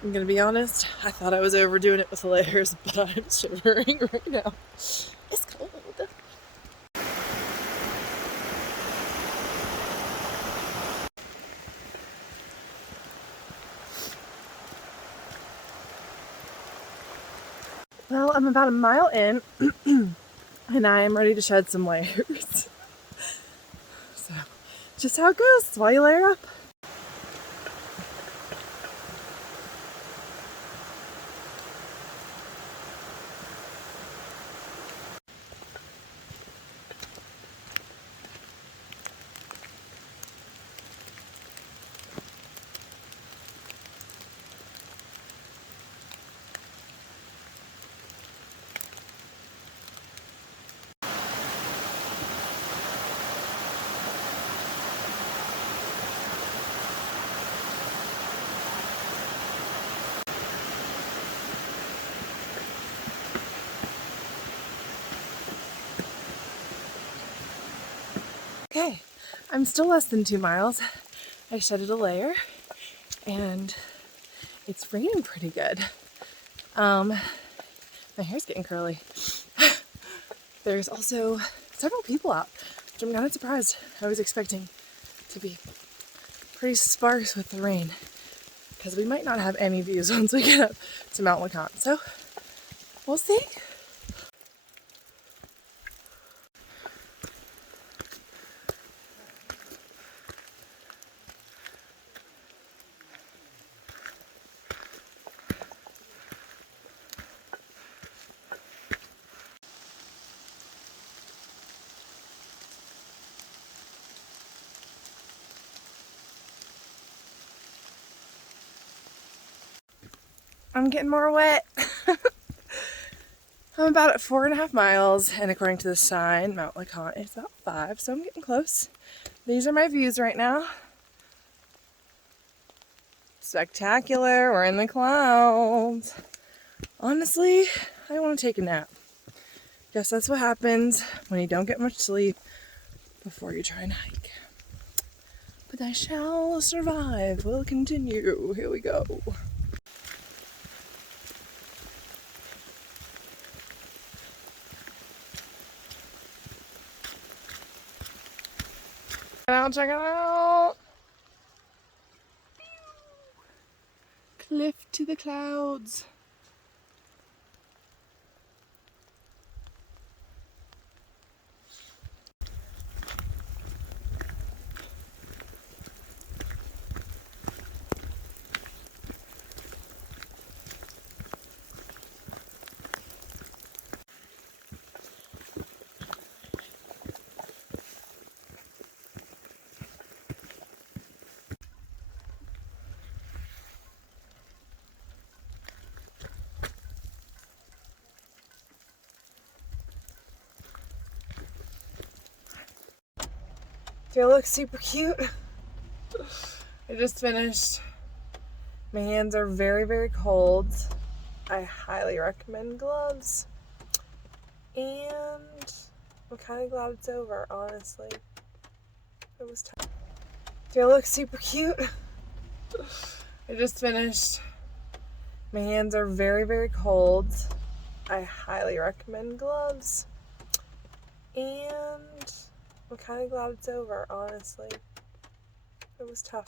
I'm gonna be honest, I thought I was overdoing it with the layers, but I'm shivering right now. It's cold. Well, I'm about a mile in and I'm ready to shed some layers. So, just how it goes. That's why you layer up. Okay, I'm still less than 2 miles. I shedded a layer and it's raining pretty good. My hair's getting curly. There's also several people out, which I'm kind of surprised. I was expecting to be pretty sparse with the rain because we might not have any views once we get up to Mount LeConte. So we'll see. I'm getting more wet. I'm about at 4.5 miles, and according to the sign, Mount LeConte is about 5, so I'm getting close. These are my views right now. Spectacular, we're in the clouds. Honestly, I want to take a nap. Guess that's what happens when you don't get much sleep before you try and hike. But I shall survive. We'll continue. Here we go. Check it out. Cliff to the clouds. Do I look super cute? I just finished. My hands are very, very cold. I highly recommend gloves. And I'm kind of glad it's over, honestly. It was tough. Do I look super cute? I just finished. My hands are very, very cold. I highly recommend gloves. And I'm kind of glad it's over, honestly. It was tough.